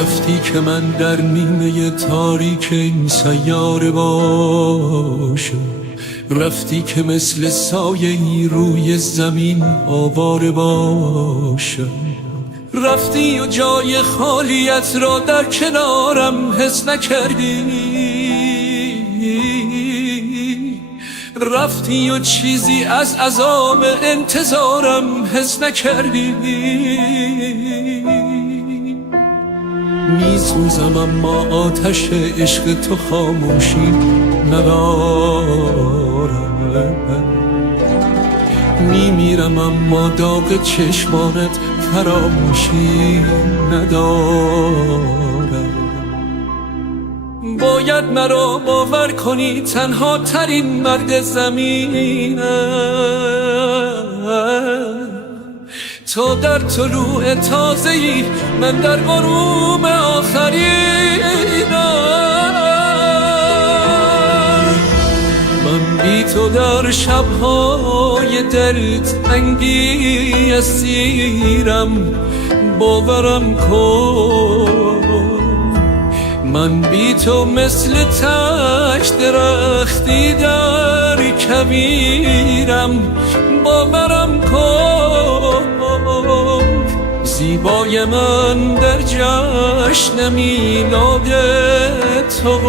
رفتی که من در نیمه تاریک این سیاره باشم، رفتی که مثل سایه‌ای روی زمین آواره باشم، رفتی و جای خالیت را در کنارم حس نکردی، رفتی و چیزی از عذاب انتظارم حس نکردی. میسوزم اما آتش عشق تو خاموشی ندارم، میمیرم اما داغ چشمانت فراموشی ندارم. باید مرا باور کنی تنها ترین مرد زمینم، تا در طلوع تازه‌ای من در غروب آخرینم. من بی تو در شب‌های دلتنگی اسیرم، باورم کن. من بی تو مثل تشت درختی در کویرم، باورم کن. زیبای من در جشن میلاد تو،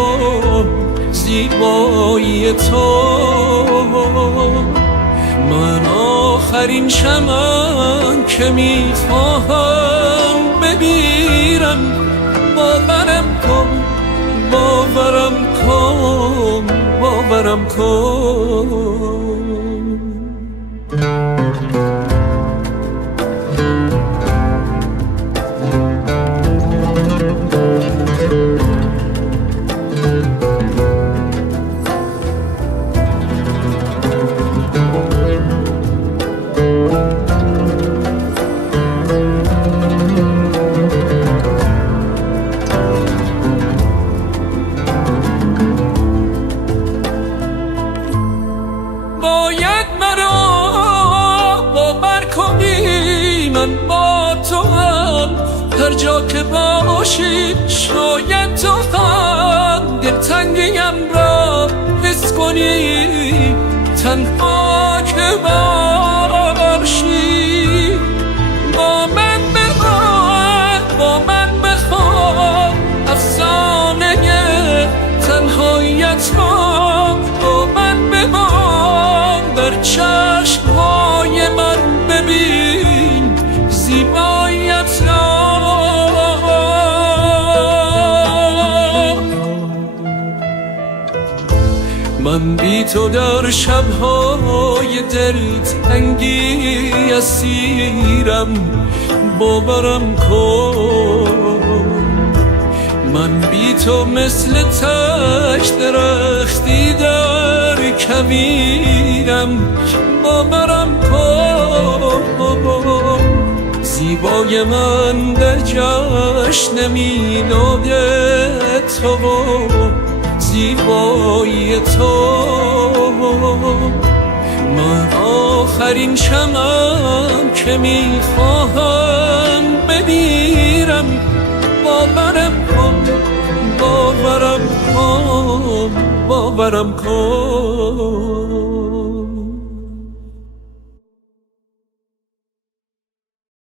زیبایی تو. من آخرین شمعم که میخواهم بمیرم، باورم کن، باورم کن، باورم کن. باید مرا باور کنی من با تو هم، هر جا که باشی شاید تو هم دلتنگیم را حس کنی، تنها که باشی با من بخواه، با من بخواه افسانه تنهاییت را با من بمان، در چشمهای من ببین زیباییت را. من بی تو در شبهای دلتنگی اسیرم، باورم کن. من بی تو مثل تشت درختی در کویرم، باورم کن. زیبای من در جشن میلاد تو، زیبایی تو. من آخرین شمعم که میخواهم بمیرم، باورم کن، باورم کن، باورم کن.